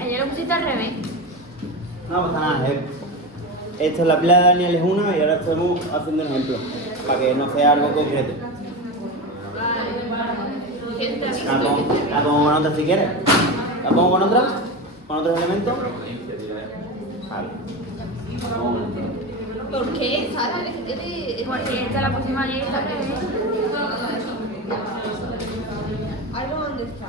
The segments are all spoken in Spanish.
Ayer lo pusiste al revés. No pasa nada, esto es la pila de Daniel es una y ahora estamos haciendo un ejemplo, para que no sea algo concreto. La pongo con otra si quieres. ¿La pongo con otra? ¿Con otros elementos? Vale. ¿Por qué? Sara, porque esta la pusimos ayer y está al revés. ¿Algo dónde está?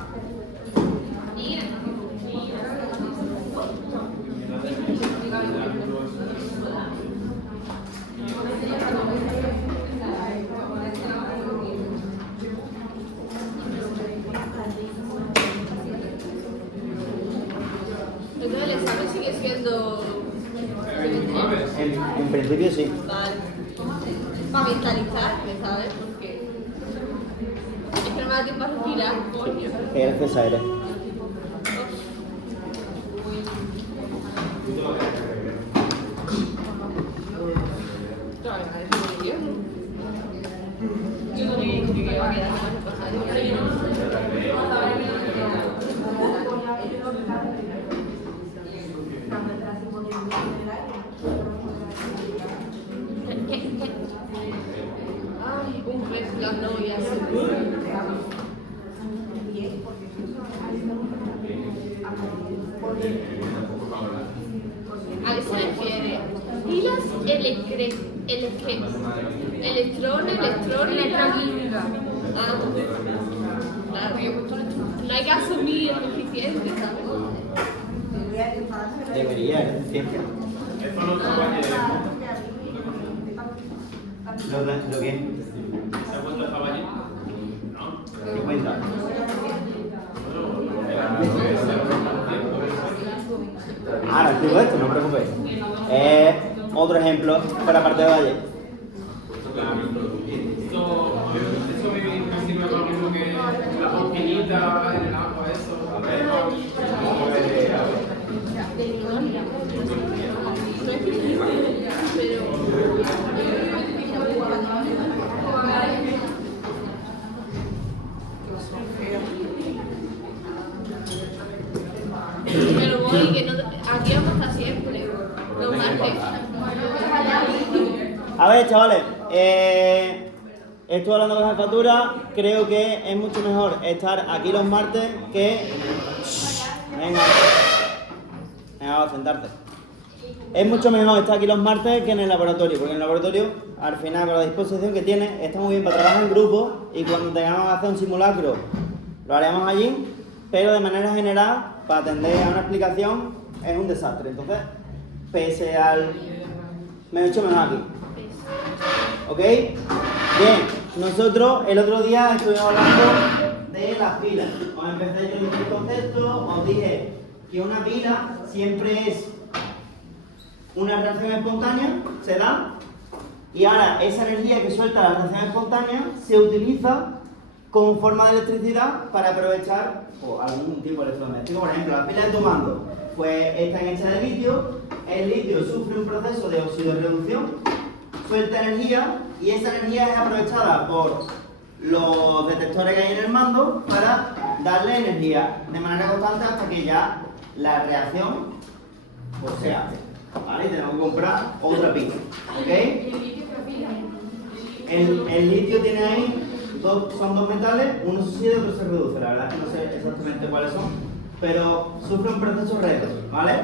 Entonces el examen sigue siendo... En principio sí. Vale. Para mentalizarme, ¿sabes? Porque es que no me da tiempo a respirar, coño. Qué graciosa eres. Yo no creo que va a quedar Ay, un red flag no voy a hacer. ¿A qué se refiere? Pilas electrones. Electroquímica. Ah, claro, no hay que asumir el eficiente, ¿sabes? Debería, siempre. ¿Lo qué? ¿Se ha puesto el caballito? ¿No? ¿Qué cuenta? Ahora explico esto, no os preocupéis. Otro ejemplo para parte de Valle. Eso me sirve lo mismo que la porquinita en el agua, eso. Pero voy, que no, aquí vamos a estar siempre. Los martes. A ver, chavales, estoy hablando con la jefatura, creo que es mucho mejor estar aquí los martes que... Venga, va a sentarte. Es mucho mejor estar aquí los martes que en el laboratorio, porque en el laboratorio, al final, con la disposición que tiene, está muy bien para trabajar en grupo y cuando tengamos que hacer un simulacro, lo haremos allí, pero de manera general, para atender a una explicación, es un desastre. Entonces, pese al... me he hecho mejor aquí. ¿Ok? Bien, nosotros el otro día estuvimos hablando de las pilas. Os empecé yo a decir el concepto, os dije que una pila siempre es una reacción espontánea, se da, y ahora esa energía que suelta la reacción espontánea se utiliza como forma de electricidad para aprovechar algún tipo de electrodoméstico. Por ejemplo, las pilas de tu mando, pues están hechas de litio, el litio sufre un proceso de oxidorreducción, suelta energía y esa energía es aprovechada por los detectores que hay en el mando para darle energía de manera constante hasta que ya la reacción pues, se hace. ¿Vale? Y tenemos que comprar otra pila. ¿Ok? El litio tiene ahí, son dos metales, uno se oxida y otro se reduce. La verdad es que no sé exactamente cuáles son, pero sufre un proceso redox. ¿Vale?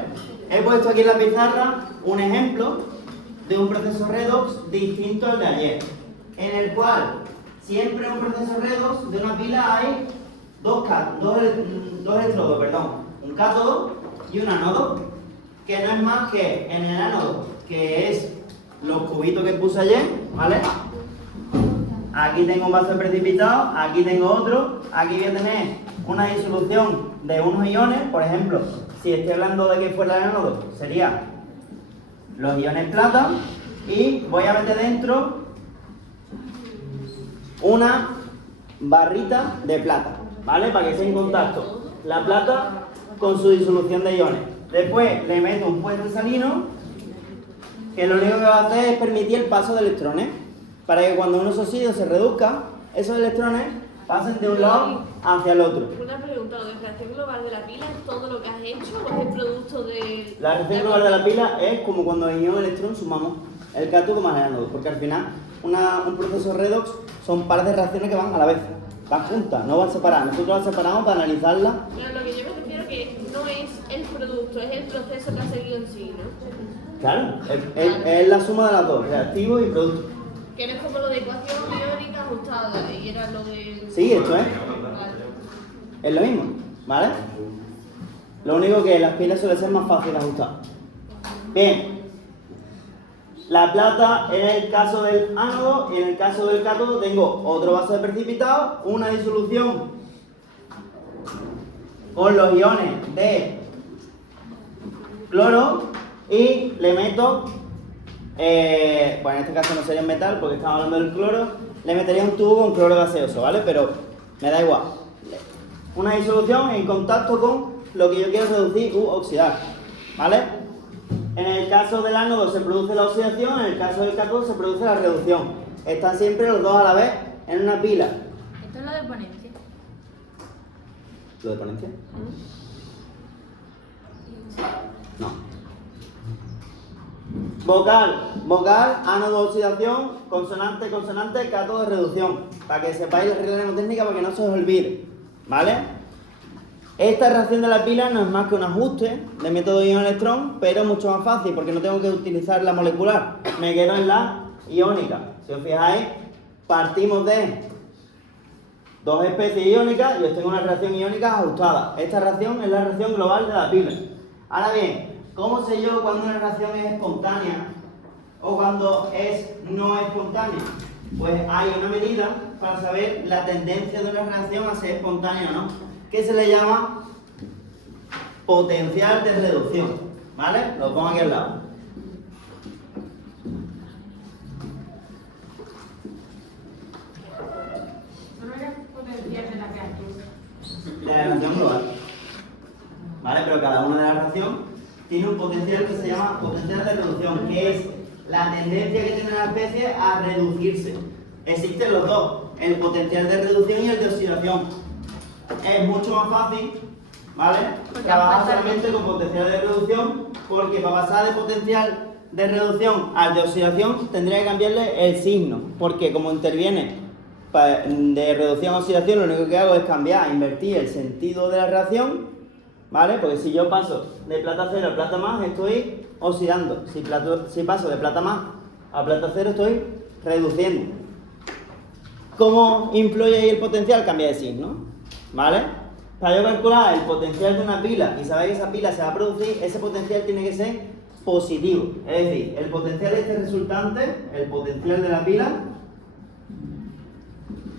He puesto aquí en la pizarra un ejemplo de un proceso redox distinto al de ayer, en el cual siempre en un proceso redox de una pila hay dos electrodos, un cátodo y un ánodo, que no es más que en el ánodo, que es los cubitos que puse ayer, ¿vale? Aquí tengo un vaso precipitado, aquí tengo otro, aquí voy a tener una disolución de unos iones, por ejemplo, si estoy hablando de que fuera el ánodo, sería los iones plata, y voy a meter dentro una barrita de plata, ¿vale? Para que esté en contacto la plata con su disolución de iones. Después le meto un puente salino que lo único que va a hacer es permitir el paso de electrones para que cuando uno se oxida se reduzca esos electrones pasen de un lado hacia el otro. Una pregunta, ¿lo de reacción global de la pila es todo lo que has hecho o es el producto de...? La reacción global de la pila es como cuando en ion electrón sumamos el cátodo más el ánodo, porque al final un proceso redox son pares de reacciones que van a la vez, van juntas, no van separadas. Nosotros las separamos para analizarlas. Pero lo que yo me refiero que no es el producto, es el proceso que ha seguido en sí, ¿no? Claro, es la suma de las dos, reactivo y producto. Que no es como lo de ecuación iónica ajustada y era lo de... Sí, esto es. Vale. Es lo mismo, ¿vale? Lo único que las pilas suele ser más fácil de ajustar. Bien. La plata en el caso del ánodo y en el caso del cátodo tengo otro vaso de precipitado, una disolución con los iones de cloro y le meto, bueno, en este caso no sería en metal porque estamos hablando del cloro, le metería un tubo con cloro gaseoso, ¿vale? Pero me da igual. Una disolución en contacto con lo que yo quiero reducir u oxidar, ¿vale? En el caso del ánodo se produce la oxidación, en el caso del cátodo se produce la reducción. Están siempre los dos a la vez en una pila. Esto es lo de ponencia. ¿Lo de ponencia? No. Vocal, ánodo, oxidación, consonante, consonante, cátodo, reducción. Para que sepáis la regla mnemotécnica para que no se os olvide, ¿vale? Esta reacción de la pila no es más que un ajuste de método ion-electrón, pero mucho más fácil porque no tengo que utilizar la molecular, me quedo en la iónica. Si os fijáis, partimos de dos especies iónicas y os tengo una reacción iónica ajustada. Esta reacción es la reacción global de la pila. Ahora bien, ¿cómo sé yo cuando una reacción es espontánea o cuando no espontánea? Pues hay una medida para saber la tendencia de una reacción a ser espontánea o no, que se le llama potencial de reducción, ¿vale? Lo pongo aquí al lado. No era potencial de la reacción. De la reacción global, ¿vale? Pero cada una de las reacciones tiene un potencial que se llama potencial de reducción, que es la tendencia que tiene la especie a reducirse. Existen los dos, el potencial de reducción y el de oxidación. Es mucho más fácil, ¿vale? Trabajar solamente con potencial de reducción, porque para pasar de potencial de reducción al de oxidación tendría que cambiarle el signo, porque como interviene de reducción a oxidación, lo único que hago es cambiar, invertir el sentido de la reacción, ¿vale? Porque si yo paso de plata cero a plata más, estoy oxidando. Si paso de plata más a plata cero, estoy reduciendo. ¿Cómo influye ahí el potencial? Cambia de signo, ¿vale? Para yo calcular el potencial de una pila y saber que esa pila se va a producir, ese potencial tiene que ser positivo. Es decir, el potencial de este resultante, el potencial de la pila,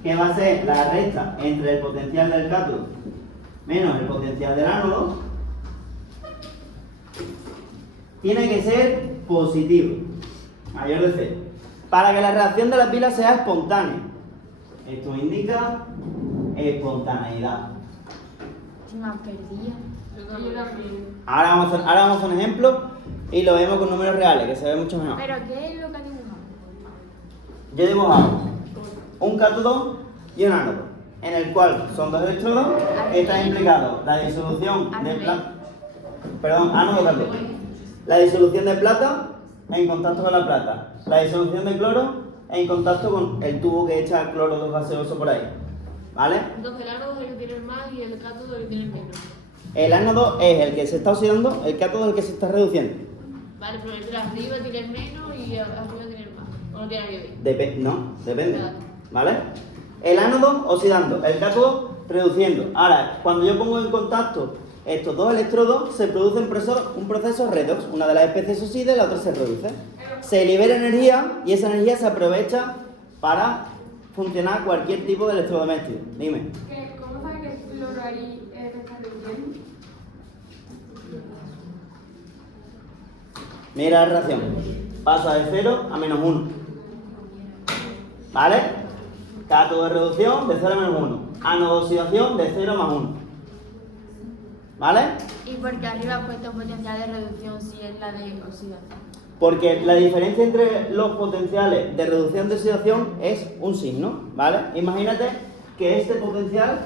que va a ser la resta entre el potencial del cátodo menos el potencial del ánodo, tiene que ser positivo, mayor de 0, para que la reacción de la pila sea espontánea. Esto indica espontaneidad. Si me perdía. Yo también. Ahora vamos a hacer un ejemplo y lo vemos con números reales, que se ve mucho mejor. Pero ¿qué es lo que dibujamos? Yo he dibujado un cátodo y un ánodo, en el cual son dos electrodos, está implicado la disolución de plata, ánodo cátodo, la disolución de plata en contacto con la plata, la disolución de cloro en contacto con el tubo que echa el cloro gaseoso por ahí, ¿vale? Entonces el ánodo es el que tiene el más y el cátodo es el que tiene el menos. El ánodo es el que se está oxidando, el cátodo es el que se está reduciendo. Vale, pero el de arriba tiene el menos y arriba tiene el más. ¿O no tiene nada que ver? Depende, ¿vale? El ánodo oxidando, el cátodo reduciendo. Ahora, cuando yo pongo en contacto estos dos electrodos, se produce un proceso redox. Una de las especies se oxida y la otra se reduce. Se libera energía y esa energía se aprovecha para funcionar cualquier tipo de electrodoméstico. Dime. ¿Cómo sabes que el cloro ahí se está reduciendo? Mira la reacción. Pasa de 0 a menos 1. ¿Vale? Cátodo de reducción de 0 a menos 1. Ánodo de oxidación de 0 más 1. ¿Vale? ¿Y por qué arriba ha puesto potencial de reducción si es la de oxidación? Porque la diferencia entre los potenciales de reducción y de oxidación es un signo, ¿vale? Imagínate que este potencial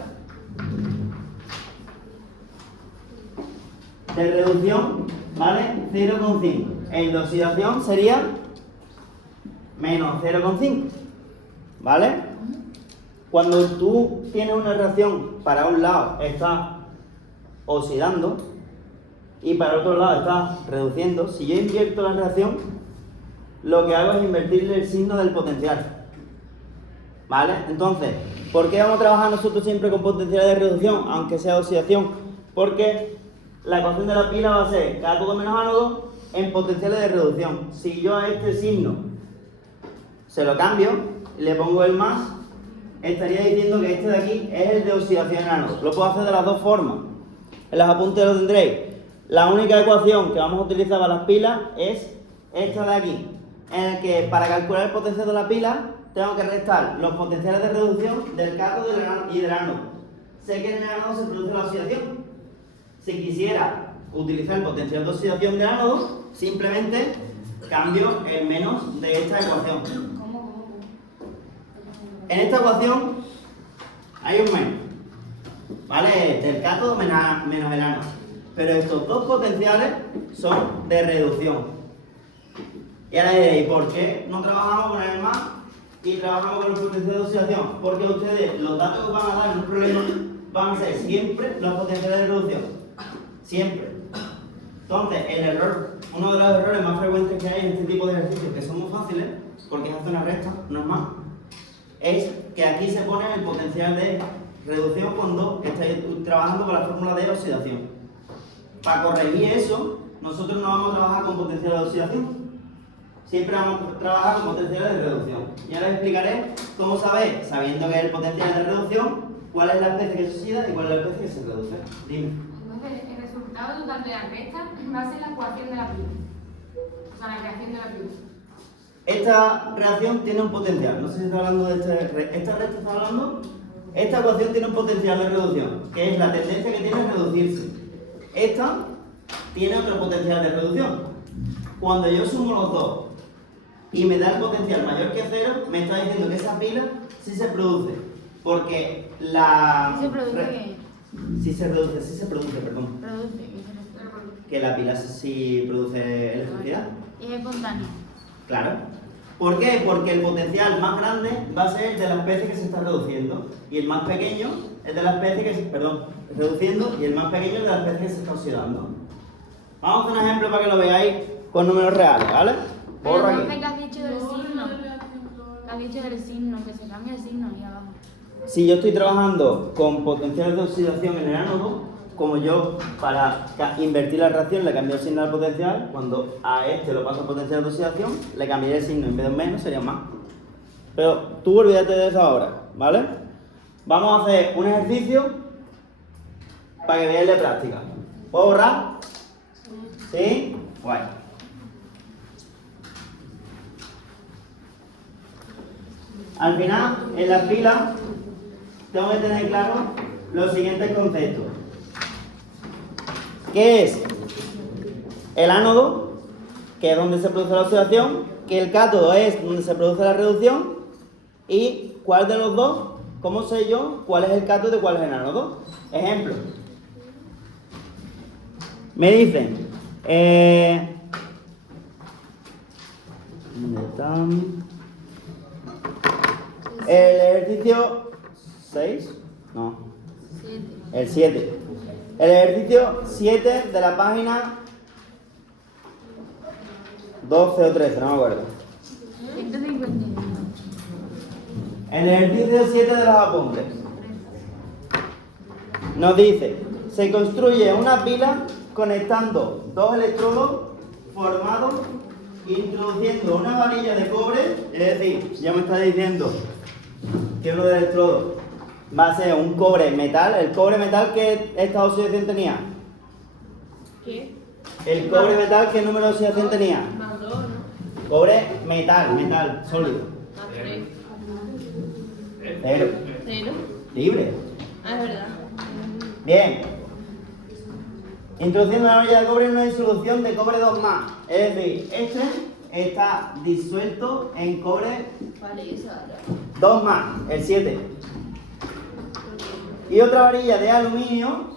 de reducción, ¿vale? 0,5. El de oxidación sería menos 0,5, ¿vale? Cuando tú tienes una reacción, para un lado está oxidando y para otro lado está reduciendo, si yo invierto la reacción, lo que hago es invertirle el signo del potencial, ¿vale? Entonces, ¿por qué vamos a trabajar nosotros siempre con potenciales de reducción, aunque sea oxidación? Porque la ecuación de la pila va a ser cátodo menos ánodo en potenciales de reducción. Si yo a este signo se lo cambio y le pongo el más, estaría diciendo que este de aquí es el de oxidación en ánodo. Lo puedo hacer de las dos formas. En los apuntes lo tendréis. La única ecuación que vamos a utilizar para las pilas es esta de aquí, en el que para calcular el potencial de la pila tengo que restar los potenciales de reducción del cátodo y del ánodo. Sé que en el ánodo se produce la oxidación. Si quisiera utilizar el potencial de oxidación de ánodo, simplemente cambio el menos de esta ecuación. En esta ecuación hay un menos, ¿vale? Del cátodo menos el ánodo. Pero estos dos potenciales son de reducción. Y ahora diréis, ¿por qué no trabajamos con el más y trabajamos con el potencial de oxidación? Porque ustedes, los datos que van a dar en un problema van a ser siempre los potenciales de reducción. Siempre. Entonces, el error, uno de los errores más frecuentes que hay en este tipo de ejercicios, que son muy fáciles, porque es hacer una recta, no es más, es que aquí se pone el potencial de reducción cuando estáis trabajando con la fórmula de oxidación. Para corregir eso, nosotros no vamos a trabajar con potencial de oxidación, siempre vamos a trabajar con potenciales de reducción. Y ahora os explicaré cómo saber, sabiendo que es el potencial de reducción, cuál es la especie que se oxida y cuál es la especie que se reduce. Dime. Entonces, el resultado total de la recta va a ser la ecuación de la pila. O sea, la reacción de la pila. Esta reacción tiene un potencial, no sé si está hablando de esta recta está hablando. Esta ecuación tiene un potencial de reducción, que es la tendencia que tiene a reducirse. Esta tiene otro potencial de reducción. Cuando yo sumo los dos y me da el potencial mayor que 0, me está diciendo que esa pila sí se produce. Porque la... ¿Sí se produce qué? Sí se produce, perdón. Produce, ¿qué se produce? Que la pila sí produce electricidad. Y es espontáneo. Claro. ¿Por qué? Porque el potencial más grande va a ser de la especie que se está reduciendo y el más pequeño es de la especie que se... Perdón, reduciendo y el más pequeño es de la especie que se está oxidando. Vamos a hacer un ejemplo para que lo veáis con números reales, ¿vale? Pero Borro no aquí. que has dicho del signo. Que has dicho del signo, que se cambia el signo ahí abajo. Si yo estoy trabajando con potenciales de oxidación en el ánodo, como yo para invertir la reacción le cambié el signo al potencial, cuando a este lo paso a potencial de oxidación, le cambiaré el signo, en vez de un menos sería un más. Pero tú olvídate de eso ahora, ¿vale? Vamos a hacer un ejercicio para que veáis de práctica. ¿Puedo borrar? ¿Sí? Guay. Al final, en las pilas, tengo que tener claro los siguientes conceptos. ¿Qué es el ánodo? Que es donde se produce la oxidación. Que el cátodo es donde se produce la reducción. Y cuál de los dos, ¿cómo sé yo cuál es el cátodo y cuál es el ánodo? Ejemplo. Me dicen, ¿dónde están? El ejercicio 6, no, 7. el 7. El ejercicio 7 de la página 12 o 13, no me acuerdo. 151. En el ejercicio 7 de los apuntes nos dice, se construye una pila conectando dos electrodos formados introduciendo una varilla de cobre, es decir, ya me está diciendo que uno de los electrodos va a ser un cobre metal. ¿El cobre metal que esta oxidación tenía? ¿Qué? ¿El cobre metal qué número de oxidación tenía? Más 2, ¿no? Cobre metal, sólido. Más 3. 0. 0. Libre. Ah, es verdad. Bien. Introduciendo una varilla de cobre en una disolución de cobre 2+. Es decir, este está disuelto en cobre Vale, eso ahora. 2+, el 7. Y otra varilla de aluminio,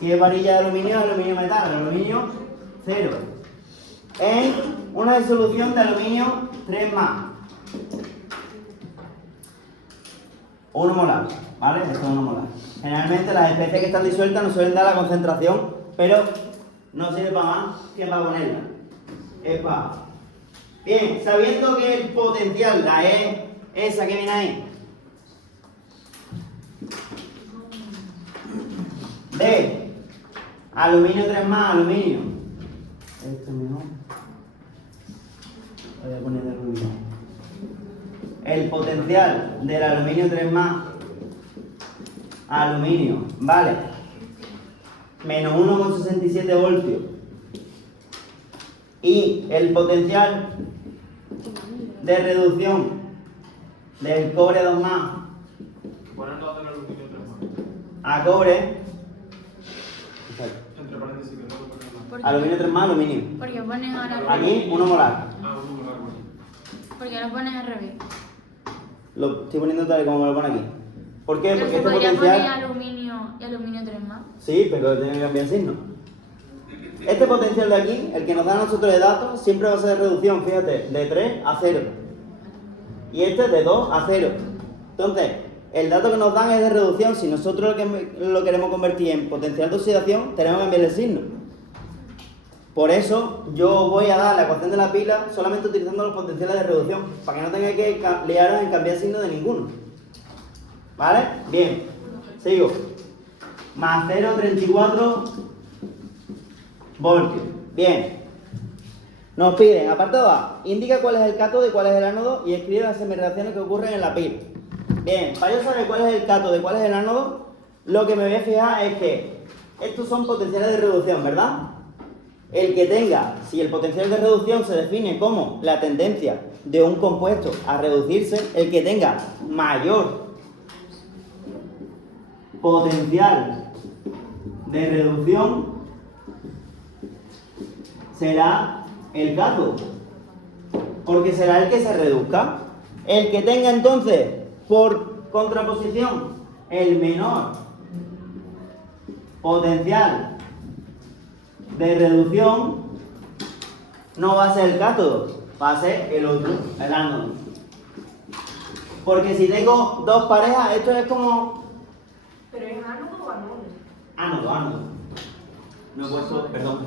si es varilla de aluminio, es aluminio metal, aluminio 0. En una disolución de aluminio 3 más. 1 molar, ¿vale? Esto es 1 molar. Generalmente las especies que están disueltas nos suelen dar la concentración, pero no sirve para más que para ponerla. Es para... Bien, sabiendo que el potencial, la E, esa que viene ahí, de aluminio 3 más, aluminio. Esto mejor. Voy a poner de aluminio. El potencial del aluminio 3 más, aluminio, vale, menos 1,67 voltios. Y el potencial de reducción del cobre 2 más Poner 2 del aluminio 3 más. a cobre, Entre paréntesis, que no lo ponen más. ¿Por qué? aluminio 3 más, aluminio. Porque pones ahora Aquí 1 molar. Ah, 1 molar, bueno. Porque lo pones al revés. Lo estoy poniendo tal y como me lo pone aquí. ¿Por qué? Pero Porque se este podría potencial... poner aluminio y aluminio 3 más. Sí, pero tiene que cambiar el signo. Este potencial de aquí, el que nos da a nosotros de datos, siempre va a ser de reducción, fíjate, de 3 a 0. Y este de 2 a 0. Entonces, el dato que nos dan es de reducción. Si nosotros lo queremos convertir en potencial de oxidación, tenemos que cambiar el signo. Por eso, yo voy a dar la ecuación de la pila solamente utilizando los potenciales de reducción, para que no tengáis que liaros en cambiar signo de ninguno. ¿Vale? Bien, sigo. Más 0,34 voltios. Bien. Nos piden, apartado A, indica cuál es el cátodo y cuál es el ánodo y escribe las semireacciones que ocurren en la pila. Bien, para yo saber cuál es el cátodo y cuál es el ánodo, lo que me voy a fijar es que estos son potenciales de reducción, ¿verdad? El que tenga, si el potencial de reducción se define como la tendencia de un compuesto a reducirse, el que tenga mayor potencial de reducción será el cátodo, porque será el que se reduzca. El que tenga entonces, por contraposición, el menor potencial de reducción, no va a ser el cátodo, va a ser el otro, el ánodo. Porque si tengo dos parejas, esto es como... ¿Pero es ánodo o ánodo? Ánodo. No he puesto, perdón.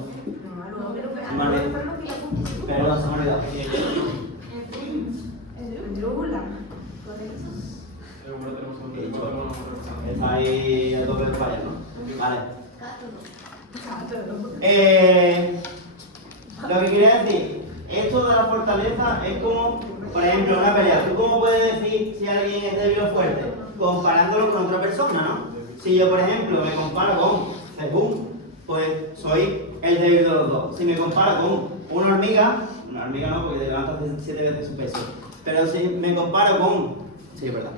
No, ánodo, pero Se me ha olvidado. Perdón, se me ha olvidado. Drújula. Seguro tenemos un He dicho, teléfono. está ahí el tope de falla, ¿no? Vale. Lo que quería decir, esto de la fortaleza es como, por ejemplo, una pelea. ¿Tú cómo puedes decir si alguien es débil o fuerte? Comparándolo con otra persona, ¿no? Si yo, por ejemplo, me comparo con Cebú, pues soy el débil de los dos. Si me comparo con una hormiga no, porque levanta 7 veces su peso. Pero si me comparo con, sí, es verdad,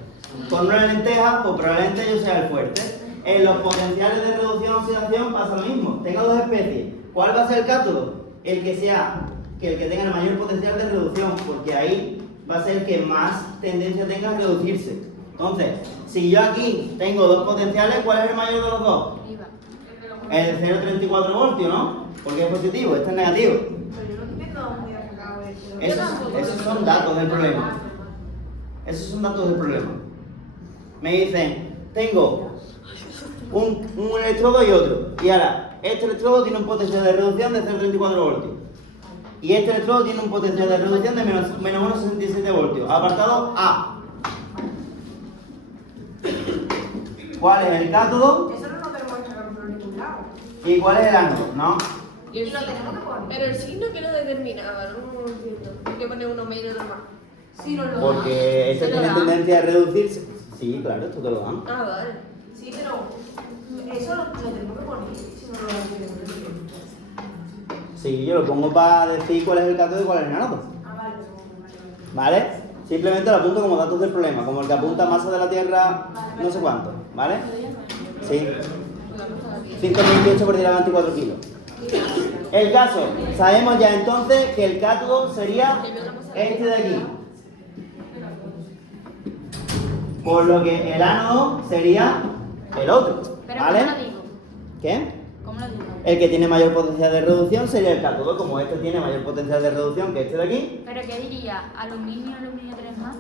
con una lenteja, pues probablemente yo sea el fuerte. En los potenciales de reducción-oxidación pasa lo mismo. Tengo dos especies. ¿Cuál va a ser el cátodo? El que tenga el mayor potencial de reducción, porque ahí va a ser el que más tendencia tenga a reducirse. Entonces, si yo aquí tengo dos potenciales, ¿cuál es el mayor de los dos? Arriba. El de 0,34 voltios, ¿no? Porque es positivo, este es negativo. Pero yo no entiendo dónde ha sacado esto. Esos son datos del problema. Esos son datos del problema. Me dicen, tengo un electrodo y otro. Y ahora, este electrodo tiene un potencial de reducción de 0,34 voltios. Y este electrodo tiene un potencial de reducción de menos 1,67 voltios. Apartado A. ¿Cuál es el cátodo Eso no lo tenemos que sacar por ningún lado. y cuál es el ánodo? ¿No? Y lo tenemos que poner. Pero el signo que lo determinaba, no entiendo. ¿Por qué pone uno menos y otro más? Sí, no lo dan. Porque este ¿Se lo tiene dan? tendencia a reducirse. Sí, claro, esto te lo dan. Ah, vale. Sí, pero eso lo tenemos que poner. Si no lo dan, tenemos que poner. Sí, yo lo pongo para decir cuál es el cátodo y cuál es el ánodo. Ah, vale. ¿Vale? Simplemente lo apunto como datos del problema, como el que apunta masa de la Tierra no sé cuánto, ¿vale? Sí. 5,28 por 10 a la 24 kilos. El caso, sabemos ya entonces que el cátodo sería este de aquí. Por lo que el ánodo sería el otro. Pero ¿Vale? ¿cómo lo digo? ¿Qué? ¿Cómo lo digo? El que tiene mayor potencial de reducción sería el cátodo. Como este tiene mayor potencial de reducción que este de aquí, ¿Pero qué diría? ¿Aluminio, aluminio 3 más?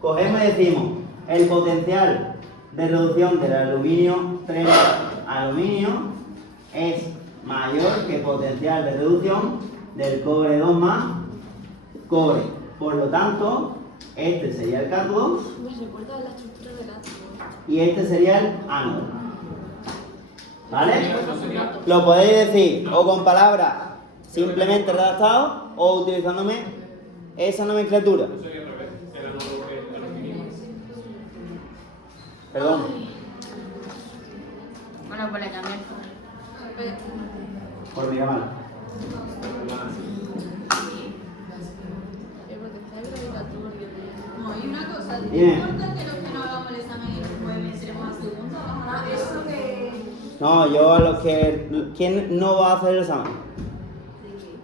cogemos y decimos el potencial de reducción del aluminio 3 aluminio es mayor que el potencial de reducción del cobre 2 más cobre. Por lo tanto, este sería el cátodo Me recuerda a la estructura del átomo. y este sería el ánodo. ¿Vale? Eso sería Lo podéis decir o con palabras simplemente redactadas o utilizándome esa nomenclatura. al revés. El ánodo es el aluminio. Perdón. Bueno, pues le cambié. Por mirar mal. El potencial gravitatorio. No, y una cosa, ¿no Dime. importa que los que no hagamos el examen y después meteremos a segundo? Ajá, eso que... No, yo a los que... ¿Quién no va a hacer el examen?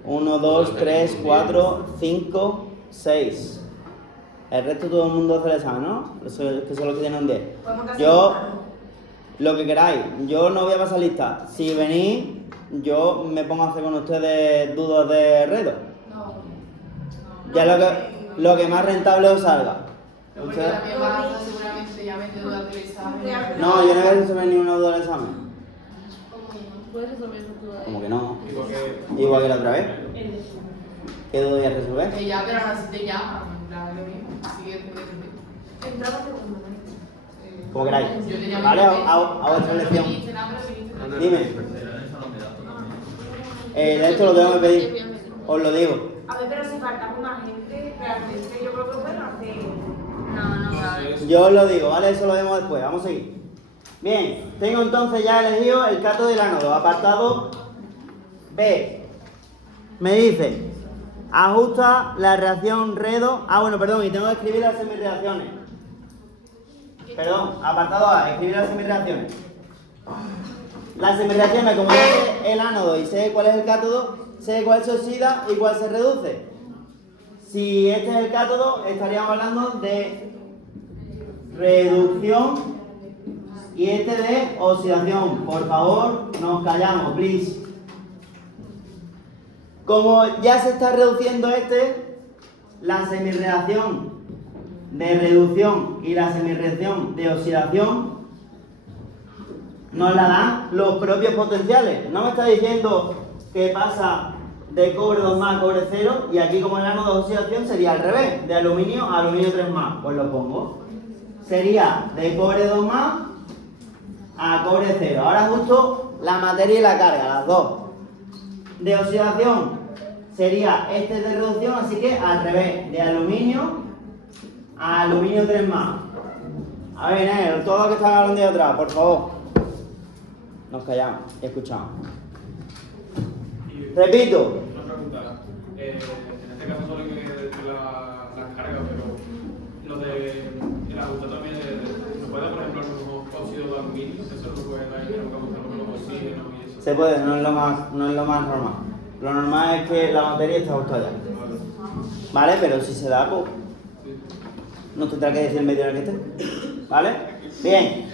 1, 2, 3, 4, 5, 6. El resto todo el mundo hace el examen, ¿no? Eso, que son los que tienen 10. Yo, lo que queráis, yo no voy a pasar lista. Si venís, yo me pongo a hacer con ustedes dudas de reto. Ya lo que más rentable os salga. Porque Ustedes- también vas a seguramente ya vete dudas del examen. No, yo no voy a resolver ninguna duda del examen. Puedes resolver tu duda. Como que no. Igual que Igual que la otra vez. ¿Qué duda voy a resolver? Que ya, pero aún así te llaman, en plan, lo mismo. Siguiente. Entraba segundo, ¿no? Como queráis. Yo te llamo Vale, y te- a vuestra no elección. viniste nada, pero viniste. Dime. De esto lo tengo que pedir. Os lo digo. A ver, pero si falta una gente, realmente yo creo que pueden hacer. No, a ver. Yo os lo digo, ¿vale? Eso lo vemos después. Vamos a seguir. Bien, tengo entonces ya elegido el cátodo del ánodo. Apartado B. Me dice, ajusta la reacción redo. Bueno, perdón, y tengo que escribir las semirreacciones. Perdón, apartado A, escribir las semirreacciones. Las semirreacciones, como yo sé el ánodo y sé cuál es el cátodo, sé cuál se oxida y cuál se reduce. Si este es el cátodo, estaríamos hablando de reducción y este de oxidación. Por favor, nos callamos, please. Como ya se está reduciendo este, la semirreacción de reducción y la semirreacción de oxidación nos la dan los propios potenciales. No me está diciendo que pasa de cobre 2 más a cobre 0 y aquí como el ánodo de oxidación sería al revés, de aluminio a aluminio 3 más. Pues lo pongo. Sería de cobre 2 más a cobre 0. Ahora justo la materia y la carga, las dos. De oxidación sería este de reducción, así que al revés, de aluminio a aluminio 3 más. A ver, todos los que están hablando de atrás, por favor. Nos callamos y escuchamos. Repito. Una pregunta. En este caso solo hay que decir las cargas, pero lo de el ajuste también, ¿se puede, por ejemplo, algunos óxidos de aluminio? Eso no puede ahí, que no causa los oxígenos y eso. Se puede, no es lo más normal. Lo normal es que la materia está ajustada. ¿Vale? Pero si se da, pues no tendrá que decir el medio en el que esté. ¿Vale? Bien.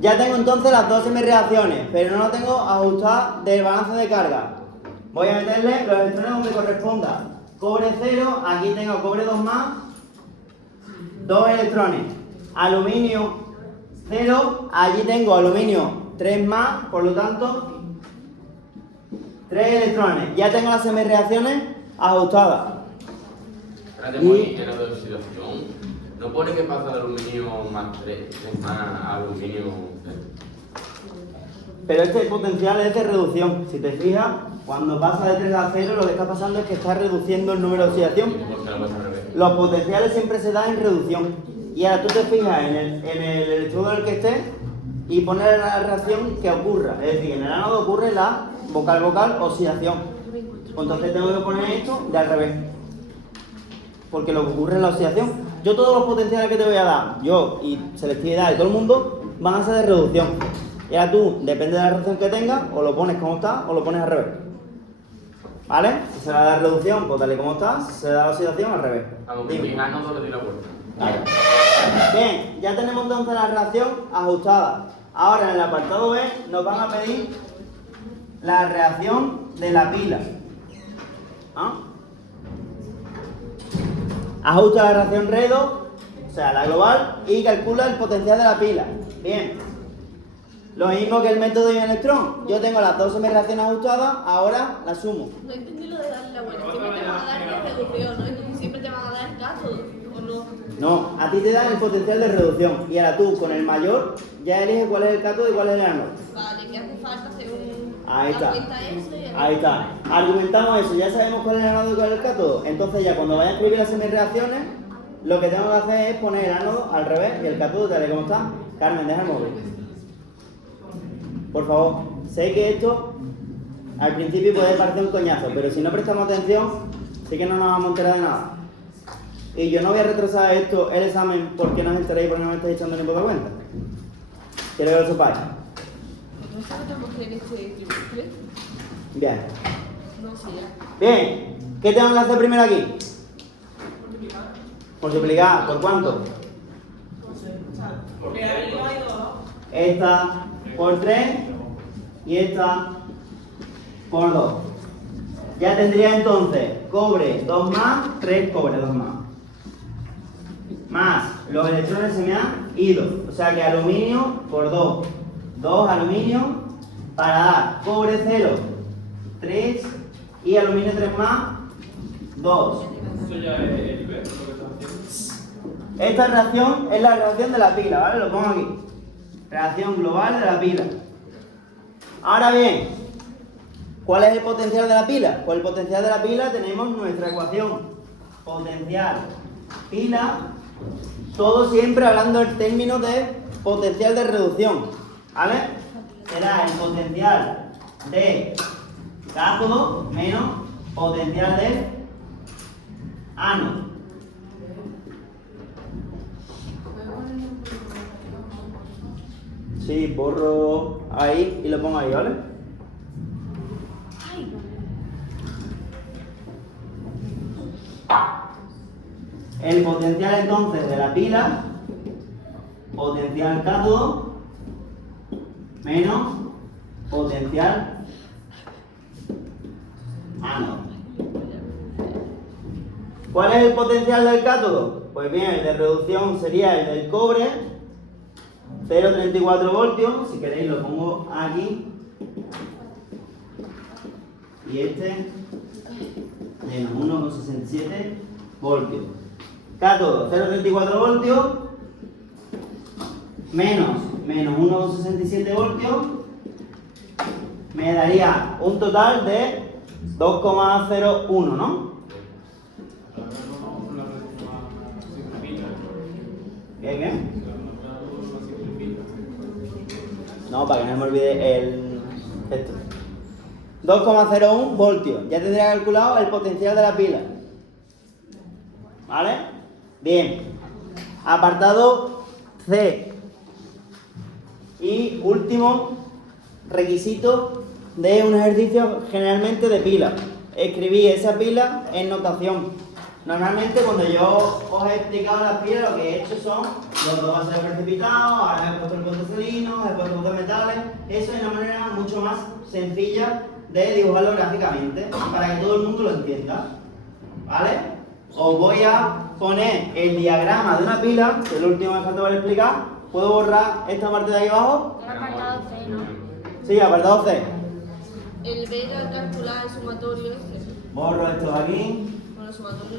Ya tengo entonces las dos semirreacciones, pero no tengo ajustadas del balance de carga. Voy a meterle los electrones donde corresponda. Cobre 0, aquí tengo cobre 2 más, 2 electrones. Aluminio 0, allí tengo aluminio 3 más, por lo tanto 3 electrones. Ya tengo las semirreacciones ajustadas. Espérate, Moni, en la de oxidación, ¿no pone que pasa de aluminio más 3 más a aluminio 0? Pero este potencial es de reducción. Si te fijas, cuando pasa de 3 a 0, lo que está pasando es que está reduciendo el número de oxidación. ¿Por qué lo pasa al revés? Los potenciales siempre se dan en reducción. Y ahora tú te fijas en el electrodo en el que estés y pones la reacción que ocurra. Es decir, en el ánodo ocurre la vocal oxidación. Pues entonces tengo que poner esto de al revés. Porque lo que ocurre es la oxidación. Yo todos los potenciales que te voy a dar, yo y selectividad y todo el mundo, van a ser de reducción. Y ahora tú, depende de la reacción que tengas, o lo pones como está o lo pones al revés. ¿Vale? Si se da la reducción, pues tal y como está. Si se da la oxidación, al revés. Aunque Dime. mi ánodo le doy la vuelta. Claro. Bien, ya tenemos entonces la reacción ajustada. Ahora en el apartado B nos van a pedir la reacción de la pila. ¿Ah? Ajusta la reacción redo, o sea, la global, y calcula el potencial de la pila. Bien. Lo mismo que el método de electrón. Yo tengo las dos semireacciones ajustadas, ahora las sumo. No entendí lo de darle la vuelta. Siempre te van a dar de reducción, ¿no? Entonces siempre te van a dar el cátodo, ¿o no? No, a ti te dan el potencial de reducción. Y ahora tú, con el mayor, ya eliges cuál es el cátodo y cuál es el ánodo. Vale, ¿qué hace falta según Ahí está. la cuenta eso? Y Ahí está. Argumentamos eso, ya sabemos cuál es el ánodo y cuál es el cátodo. Entonces ya cuando vaya a escribir las semireacciones, lo que tengo que hacer es poner el ánodo al revés y el cátodo tal y como está. Carmen, deja el móvil. Por favor, sé que esto al principio puede parecer un coñazo, pero si no prestamos atención, sí que no nos vamos a enterar de nada. Y yo no voy a retrasar esto, el examen, porque no os enteréis, porque no me estáis echando ni puta cuenta. Quiero que lo sepáis. ¿Entonces no tenemos que hacer este trimestre? Bien. No sé ya. Bien, ¿qué tengo que hacer primero aquí? Multiplicar. ¿Por cuánto? Esta por 3 y esta por 2. Ya tendría entonces cobre 2 más, 3 cobre 2 más. Más los electrones se me han ido. O sea que aluminio por 2. 2 aluminio para dar cobre 0, 3 y aluminio 3 más, 2. Eso ya es el nivel, lo que estás haciendo. Esta reacción es la reacción de la pila, ¿vale? Lo pongo aquí. Reacción global de la pila. Ahora bien, ¿cuál es el potencial de la pila? Pues el potencial de la pila tenemos nuestra ecuación. Potencial pila, todo siempre hablando en términos de potencial de reducción, ¿vale? Será el potencial de cátodo menos potencial de ánodo. Sí, borro ahí y lo pongo ahí, ¿vale? El potencial entonces de la pila, potencial cátodo menos potencial ánodo. ¿Cuál es el potencial del cátodo? Pues bien, el de reducción sería el del cobre, 0,34 voltios, si queréis lo pongo aquí. Y este, menos 1,67 voltios. Cátodo, 0,34 voltios, menos 1,67 voltios, me daría un total de 2,01, ¿no? ¿Qué? No, para que no me olvide esto. 2,01 voltios. Ya tendría calculado el potencial de la pila. ¿Vale? Bien. Apartado C. Y último requisito de un ejercicio generalmente de pila. Escribí esa pila en notación. Normalmente cuando yo os he explicado las pilas, lo que he hecho son los dos bases precipitados, ahora he puesto el punto salino, he puesto el punto de metales. Eso es una manera mucho más sencilla de dibujarlo gráficamente, para que todo el mundo lo entienda. ¿Vale? Os voy a poner el diagrama de una pila, que es lo último que me falta para explicar. ¿Puedo borrar esta parte de ahí abajo? El apartado C, ¿no? Sí, apartado C. El B al calcular el sumatorio es Borro esto de aquí. bueno, el sumatorio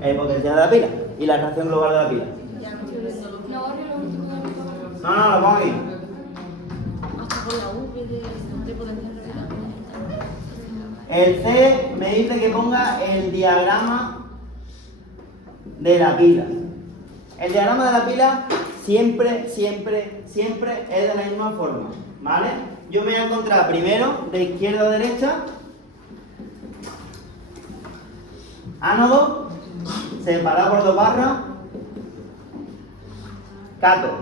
El potencial de la pila y la reacción global de la pila. ya no estoy viendo lo que No borro lo último de mi No, lo pongo aquí. hasta con la V de potencial de la El C me dice que ponga el diagrama de la pila. El diagrama de la pila siempre es de la misma forma, ¿vale? Yo me voy a encontrar primero de izquierda a derecha ánodo, separado por dos barras, cátodo,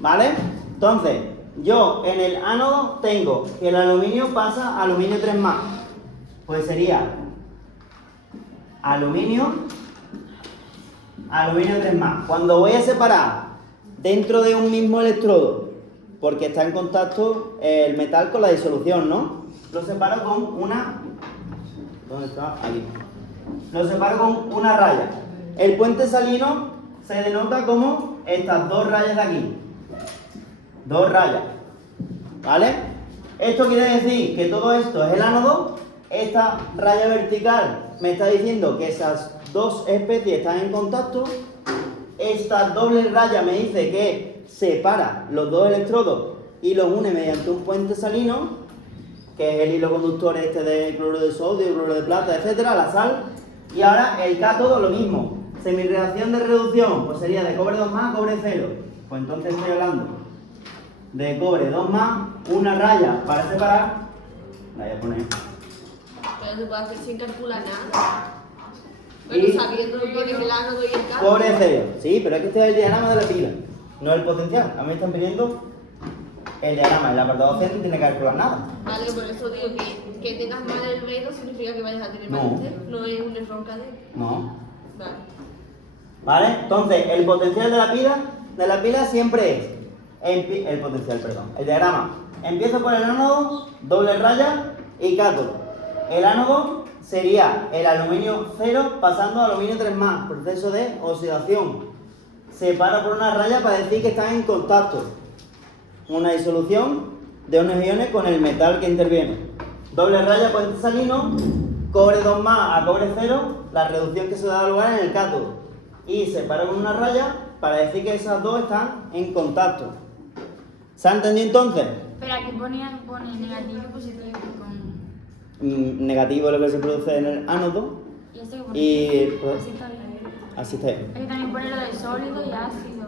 ¿vale? Entonces, yo en el ánodo tengo que el aluminio pasa a aluminio 3+. Pues sería aluminio aluminio 3 más. Cuando voy a separar dentro de un mismo electrodo, porque está en contacto el metal con la disolución, ¿no? Lo separo con una... ¿Dónde está? Aquí. Lo separo con una raya. El puente salino se denota como estas dos rayas de aquí. Dos rayas. ¿Vale? Esto quiere decir que todo esto es el ánodo. Esta raya vertical me está diciendo que esas dos especies están en contacto. Esta doble raya me dice que separa los dos electrodos y los une mediante un puente salino, que es el hilo conductor este de cloruro de sodio, cloruro de plata, etcétera, la sal. Y ahora el cátodo lo mismo. Semireacción de reducción, pues sería de cobre 2 más a cobre 0. Pues entonces estoy hablando de cobre 2 más, una raya para separar. La voy a poner. Pero se puede hacer sin calcular nada. Pero sabiendo que es el ánodo y el cátodo. Cobre 0. Sí, pero es que este es el diagrama de la pila, no el potencial. A mí me están pidiendo el diagrama. El apartado C no tiene que calcular nada. Vale, por eso digo que tengas mal el B no significa que vayas a tener mal el C. No es un error cadena. No. Vale. ¿Vale? Entonces, el potencial de la pila siempre es el potencial, perdón. El diagrama. Empiezo con el ánodo, doble raya y cátodo. El ánodo sería el aluminio 0 pasando a aluminio 3 más, proceso de oxidación. Separo por una raya para decir que están en contacto. Una disolución de unos iones con el metal que interviene. Doble raya, puente salino, cobre 2 más a cobre 0, la reducción que se da lugar en el cátodo. Y separo con una raya para decir que esas dos están en contacto. ¿Se ha entendido entonces? Pero aquí pone negativo y positivo. Con... Negativo es lo que se produce en el ánodo. ¿Y esto qué pone? Y pues, Así está bien. así está bien. Es que también pone lo de sólido y ácido.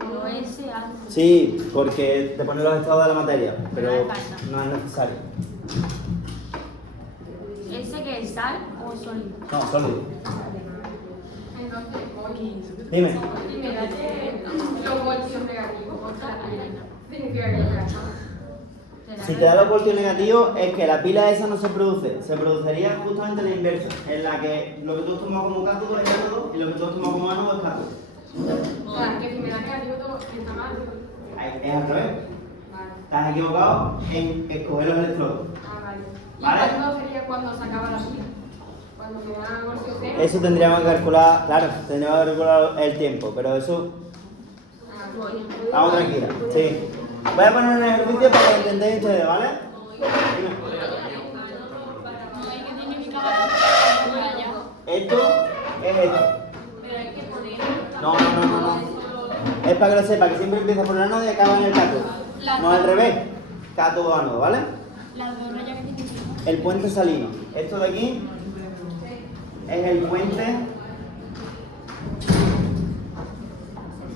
O S, ácido. Sí, porque te pone los estados de la materia, pero no es necesario. ¿Ese que es sal o sólido? No, sólido. Entonces, oye, Dime. imagínate los voltios negativos, significa que ya está. Si te da los voltios negativos es que la pila esa no se produce, se produciría justamente la inversa, en la que lo que tú has tomado como cátodo es ánodo y lo que tú has tomado como ánodo es cátodo. O sea, que si me da negativo, todo está mal. Es al revés. Vale. Estás equivocado en escoger los electrodos. Ah, vale. ¿Y ¿Vale? cuándo sería cuando se acaba la pila? Cuando me da voltio cero. Eso tendríamos que calcular, claro, tendríamos que calcular el tiempo, pero eso, vamos tranquila, sí. Voy a poner un ejercicio para que lo entendáis ustedes, ¿vale? Esto es esto. No. Es para que lo sepa, que siempre empieza por el ánodo y acaba en el cátodo. No al revés. Cátodo ánodo, ¿vale? Las dos rayas que tiene. El puente salino. Esto de aquí es el puente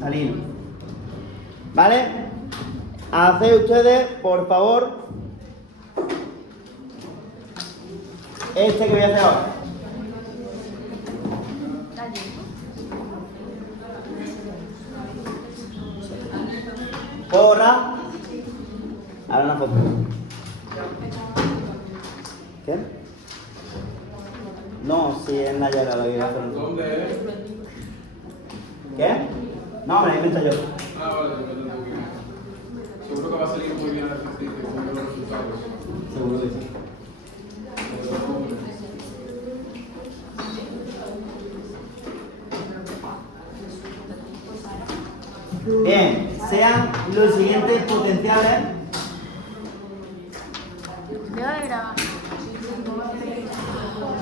salino. ¿Vale? Haced ustedes, por favor, este que voy a hacer ahora. ¿Puedo borrar? Ahora una foto. ¿Qué? No, si es Nayara la que voy a hacer. ¿Dónde es? ¿Qué? No, me la invento yo. Ah, vale, seguro que va a salir muy bien el ejercicio con los resultados. Seguro que sí. Bien, sean los siguientes potenciales. Deja de grabar.